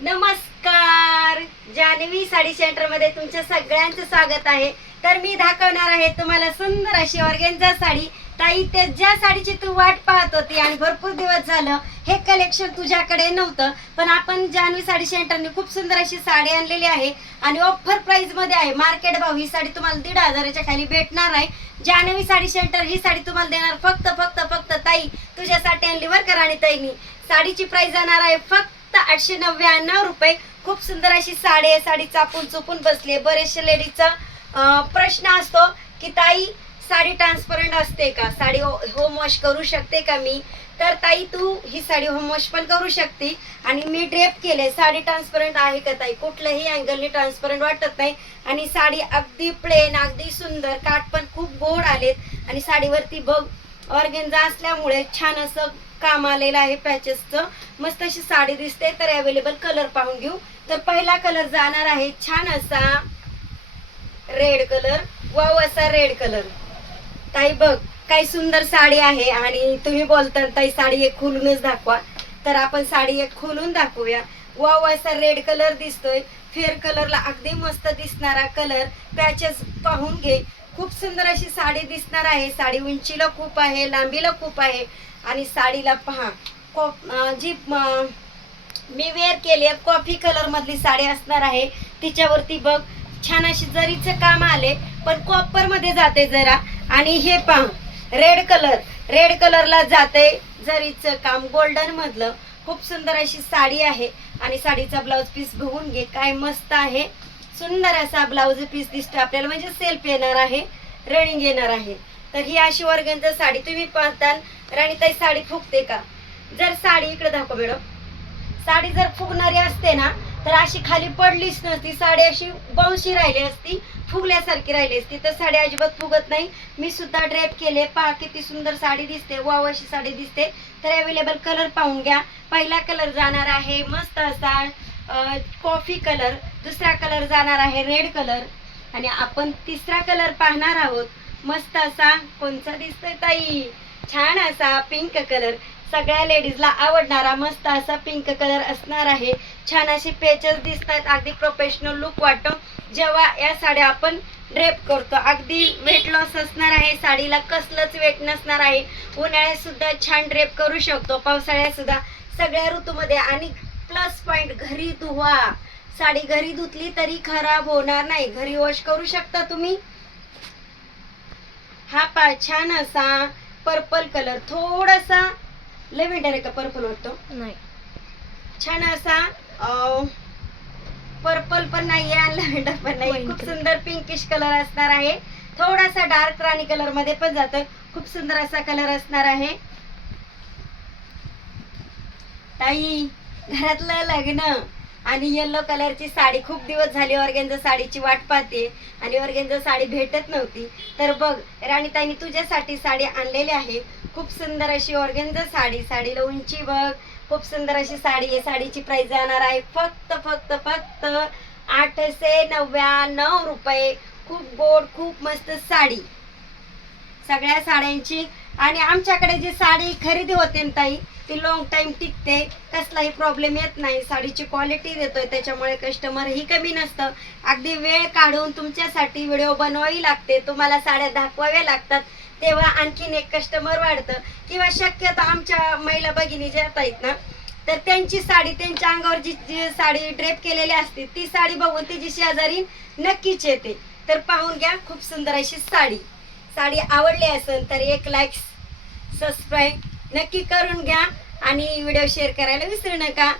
नमस्कार, जान्हवी साडी सेंटर मध्ये तुमच्या सगळ्यांचं स्वागत आहे. तर मी दाखवणार आहे तुम्हाला सुंदर अशी ऑर्गेन्झा साडी. ताई, त्या ज्या साडीची तू वाट पाहत होती आणि भरपूर दिवस झालं हे कलेक्शन तुझ्याकडे नव्हतं, पण आपण जान्हवी साडी सेंटरने खूप सुंदर अशी साडी आणलेली आहे आणि ऑफर प्राइस मध्ये आहे. मार्केट भाव ही साडी तुम्हाला 1,500च्या खाली भेटणार आहे. जान्हवी साडी सेंटर ही साडी तुम्हाला देणार फक्त फक्त फक्त ताई तुझ्यासाठी आणली बरं का राणी ताईनी. साडीची प्राइस जाणार आहे फक्त 899 रुपये. खूप सुंदर अशी साडी आहे. साडी चापून चुपून बसली. बरेचशे लेडीजचा प्रश्न असतो की ताई साडी ट्रान्सपरंट असते का, साडी होम वॉश करू शकते का मी. तर ताई तू ही साडी होम वॉश पण करू शकते आणि मी ड्रेप केले. साडी ट्रान्सपरंट आहे का ताई, कुठल्याही अँगलनी ट्रान्सपरंट वाटत नाही आणि साडी अगदी प्लेन, अगदी सुंदर. काठ पण खूप गोड आलेत आणि साडीवरती बघ ऑर्गेन्झा असल्यामुळे छान असं काम आलेलं आहे पॅचेसचं. मस्त अशी साडी दिसते. तर अवेलेबल कलर पाहून घेऊ. तर पहिला कलर जाणार आहे छान असा रेड कलर. वाव, असा रेड कलर. ताई बघ काय सुंदर साडी आहे आणि तुम्ही बोलता ताई साडी एक खोलूनच दाखवा, तर आपण साडी एक खोलून दाखवूया. वाव, असा रेड कलर दिसतोय. फेअर कलरला अगदी मस्त दिसणारा कलर. पॅचेस पाहून घे. खूप सुंदर अशी साडी दिसणार आहे. साडी उंचीला खूप आहे, लांबीला खूप आहे आणि साडीला पहा जी मी वेअर केली आहे कॉफी कलर मधली साडी असणार आहे. तिच्यावरती बघ छान अशी जरीचं काम आले पण कॉपर मध्ये जाते जरा. आणि हे पहा रेड कलर, रेड कलरला जाते जरीचं काम गोल्डन मधलं. खूप सुंदर अशी साडी आहे आणि साडीचा ब्लाउज पीस बघून घे काय मस्त आहे. सुंदर असा ब्लाउज पीस दिसतो आपल्याला, म्हणजे सेल्फ येणार आहे, रनिंग येणार आहे. तर ही अशी ऑर्गेन्झा साडी तुम्ही पाहता. राणीताई साडी फुगते का, जर साडी इकडे दाखव मॅडम. साडी जर फुगणारी असते ना तर अशी खाली पडलीच नसती. साडी अशी बाउन्सी राहिली असती, फुगल्यासारखी राहिली असती. तर साडी अजिबात फुगत नाही. मी सुद्धा ड्रेप केले. पहा किती सुंदर साडी दिसते. वाव, अशी साडी दिसते. तर अवेलेबल कलर पाहून घ्या. पहिला कलर जाणार आहे मस्त असा कॉफी कलर. दुसरा कलर जाणार आहे रेड कलर आणि आपण तिसरा कलर पाहणार आहोत मस्त असा कोणता दिसतोय ताई, छान असा पिंक कलर. सगळ्या लेडीजला आवडणारा मस्त असा पिंक कलर असणार आहे. छान अशी पेचेस दिसतात. अगदी प्रोफेशनल लुक वाटतो जेव्हा या साड्या आपण ड्रेप करतो. अगदी वेट लॉस असणार आहे. साडीला कसलंच वेट नसणार आहे. उन्हाळ्यात सुद्धा छान ड्रेप करू शकतो, पावसाळ्यात सुद्धा, सगळ्या ऋतूमध्ये. आणि प्लस पॉइंट घरी धुवा. साडी घरी धुतली तरी खराब होणार नाही. घरी वॉश करू शकता तुम्ही. हा पा छान असा पर्पल कलर, थोडासा लेव्हेंडर आहे का पर्पल वाटतो नाही, छान असा पर्पल पण नाहीये आणि लेव्हेंडर पण नाही. खूप सुंदर पिंकिश कलर असणार आहे. थोडासा डार्क राणी कलर मध्ये पण जातं. खूप सुंदर असा कलर असणार आहे. ताई घरातलं लग्न आणि येलो कलरची साडी, खूप दिवस झाली ऑर्गेन्झा साडीची वाट पाहते आणि ऑर्गेन्झा साडी भेटत नव्हती. तर बघ राणीताईंनी तुझ्यासाठी साडी आणलेली आहे. खूप सुंदर अशी ऑर्गेन्झा साडी. साडीला उंची बघ, खूप सुंदर अशी साडी आहे. साडीची प्राइस जाणार आहे फक्त फक्त फक्त 899 रुपये. खूप गोड, खूप मस्त साडी सगळ्या साड्यांची. आणि आमच्याकडे जी साडी खरेदी होते ना ताई ती लॉंग टाइम टिकते, कसलाही प्रॉब्लेम येत नाही. साडीची क्वालिटी देतोय त्याच्यामुळे कस्टमर ही कमी नसतं. अगदी वेळ काढून तुमच्यासाठी व्हिडिओ बनवावी लागते, तुम्हाला साड्या दाखवाव्या लागतात, तेव्हा आणखीन एक कस्टमर वाढतं. किंवा शक्यतो आमच्या महिला भगिनी ज्या आहेत ना तर त्यांची साडी, त्यांच्या अंगावर जी साडी ड्रेप केलेली असते ती साडी बघून तिची शेजारी नक्कीच येते. तर पाहून घ्या खूप सुंदर अशी साडी. साडी आवडली असेल तर एक लाईक सबस्क्राईब नक्की करून घ्या आणि व्हिडिओ शेअर करायला विसरू नका.